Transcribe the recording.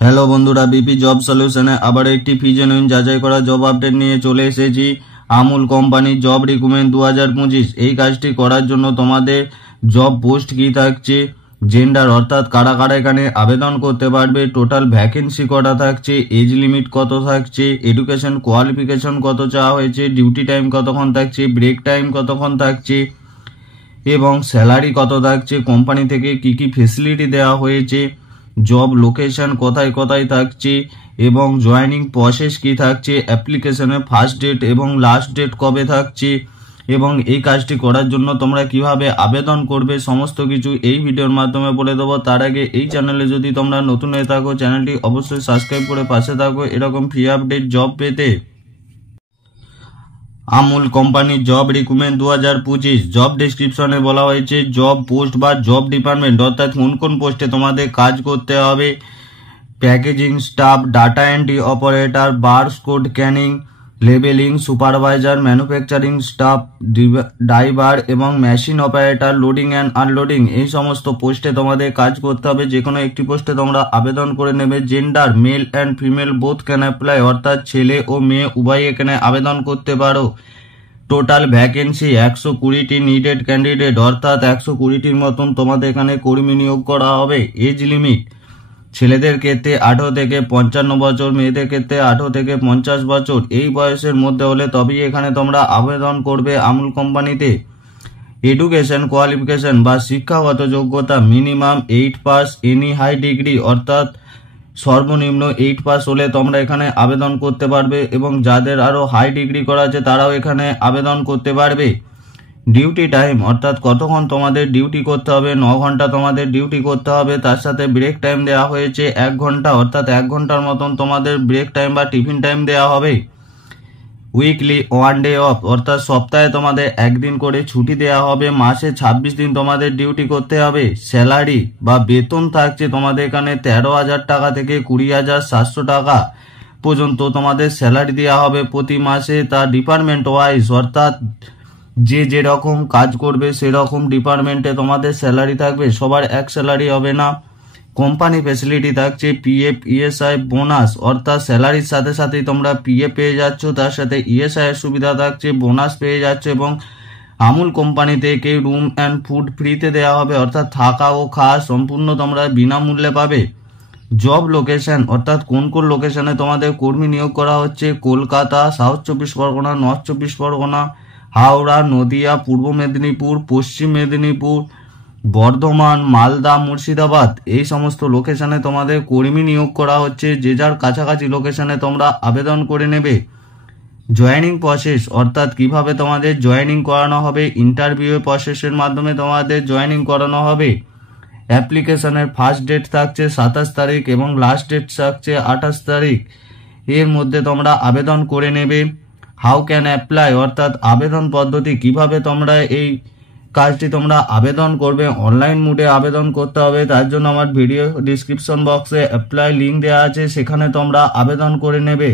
Hello বন্ধুরা, BP job সলিউশনে আবার একটি ফি জেনুইন যাচাই করা জব আপডেট নিয়ে চলে এসেছি। আমুল কোম্পানির জব রিক্রুটমেন্ট 2025। এই কাজটি করার জন্য তোমাদের জব পোস্ট কি থাকছে, জেন্ডার অর্থাৎ কারা কারা এখানে আবেদন করতে পারবে, টোটাল ভ্যাকেন্সি কটা থাকছে, এজ লিমিট কত থাকছে, এডুকেশন কোয়ালিফিকেশন কত চাওয়া হয়েছে, ডিউটি টাইম কতক্ষণ থাকছে, ব্রেক টাইম কতক্ষণ থাকছে এবং স্যালারি কত থাকছে, কোম্পানি থেকে কি কি ফেসিলিটি দেওয়া হয়েছে, জব লোকেশন কোথায় কোথায় থাকছে এবং জয়েনিং প্রসেস কি থাকছে, অ্যাপ্লিকেশনের ফার্স্ট ডেট এবং লাস্ট ডেট কবে থাকছে এবং এই কাজটি করার জন্য তোমরা কিভাবে আবেদন করবে, সমস্ত কিছু এই ভিডিওর মাধ্যমে বলে দেবো। তার আগে এই চ্যানেলে যদি তোমরা নতুন হয়ে থাকো, চ্যানেলটি অবশ্যই সাবস্ক্রাইব করে পাশে থাকো এরকম ফ্রি আপডেট জব পেতে। আমুল কোম্পানির জব রিক্রুটমেন্ট 2025 জব ডেসক্রিপশনে বলা হয়েছে জব পোস্ট বা জব ডিপার্টমেন্ট অর্থাৎ কোন কোন পোস্টে তোমাদের কাজ করতে হবে। Packaging staff, data entry operator, bar code scanning, labelling supervisor, manufacturing staff, driver এবং machine operator, loading and unloading, এই সমস্ত পোস্টে তোমাদের কাজ করতে হবে। যে কোনো একটি পোস্টে তোমরা আবেদন করে নেবে। Gender male and female both can apply অর্থাৎ ছেলে ও মেয়ে উভয় এখানে আবেদন করতে পারো। টোটাল ভ্যাকেন্সি 120টি নিডেড ক্যান্ডিডেট অর্থাৎ 120টির মতন তোমাদের এখানে কর্মী নিয়োগ করা হবে। এজ লিমিট ছেলেদের ক্ষেত্রে 18 থেকে 55 বছর, মেয়েদের ক্ষেত্রে 18 থেকে 50 বছর। এই বয়সের মধ্যে হলে তবেই এখানে তোমরা আবেদন করবে আমুল কোম্পানিতে। এডুকেশন কোয়ালিফিকেশন বা শিক্ষাগত যোগ্যতা minimum 8 pass, any high degree অর্থাৎ সর্বনিম্ন 8 পাস হলে তোমরা এখানে আবেদন করতে পারবে এবং যাদের আরও হাই ডিগ্রি করা আছে তারাও এখানে আবেদন করতে পারবে। ডিউটি টাইম অর্থাৎ কতক্ষণ তোমাদের ডিউটি করতে হবে, 9 ঘন্টা তোমাদের ডিউটি করতে হবে। তার সাথে ব্রেক টাইম দেওয়া হয়েছে 1 ঘন্টা অর্থাৎ 1 ঘন্টার মতন তোমাদের ব্রেক টাইম বা টিফিন টাইম দেওয়া হবে। উইকলি 1 ডে অফ অর্থাৎ সপ্তাহে তোমাদের একদিন করে ছুটি দেওয়া হবে। মাসে 26 দিন তোমাদের ডিউটি করতে হবে। স্যালারি বা বেতন থাকছে তোমাদের এখানে 13,000 টাকা থেকে 20,700 টাকা পর্যন্ত তোমাদের স্যালারি দেওয়া হবে প্রতি মাসে। তা ডিপার্টমেন্ট ওয়াইজ অর্থাৎ যে যেরকম কাজ করবে সেরকম ডিপার্টমেন্টে তোমাদের স্যালারি থাকবে, সবার এক স্যালারি হবে না। কোম্পানি ফেসিলিটি থাকছে পিএফ, ইএসআই, বোনাস অর্থাৎ স্যালারির সাথে সাথেই তোমরা পিএফ পেয়ে যাচ্ছ, তার সাথে ইএসআই এর সুবিধা থাকছে, বোনাস পেয়ে যাচ্ছে এবং আমুল কোম্পানি থেকে রুম অ্যান্ড ফুড ফ্রিতে দেওয়া হবে অর্থাৎ থাকা ও খাওয়া সম্পূর্ণ তোমরা বিনামূল্যে পাবে। জব লোকেশন অর্থাৎ কোন কোন লোকেশনে তোমাদের কর্মী নিয়োগ করা হচ্ছে, কলকাতা, সাউথ 24 পরগনা, নর্থ 24 পরগনা, হাওড়া, নদিয়া, পূর্ব মেদিনীপুর, পশ্চিম মেদিনীপুর, বর্ধমান, মালদা, মুর্শিদাবাদ, এই সমস্ত লোকেশনে তোমাদের কর্মী নিয়োগ করা হচ্ছে। যে যার কাছাকাছি লোকেশনে তোমরা আবেদন করে নেবে। জয়েনিং প্রসেস অর্থাৎ কিভাবে তোমাদের জয়েনিং করানো হবে, ইন্টারভিউ প্রসেসের মাধ্যমে তোমাদের জয়েনিং করানো হবে। অ্যাপ্লিকেশনের ফার্স্ট ডেট থাকছে 27 তারিখ এবং লাস্ট ডেট থাকছে 28 তারিখ, এর মধ্যে তোমরা আবেদন করে নেবে। হাউ ক্যান অ্যাপ্লাই অর্থাৎ আবেদন পদ্ধতি, কিভাবে তোমরা এই কাজটি তোমরা আবেদন করবে। অনলাইন মোডে আবেদন করতে হবে, তার জন্য আমার ভিডিও ডিসক্রিপশন বক্সে অ্যাপ্লাই লিঙ্ক দেওয়া আছে, সেখানে তোমরা আবেদন করে নেবে।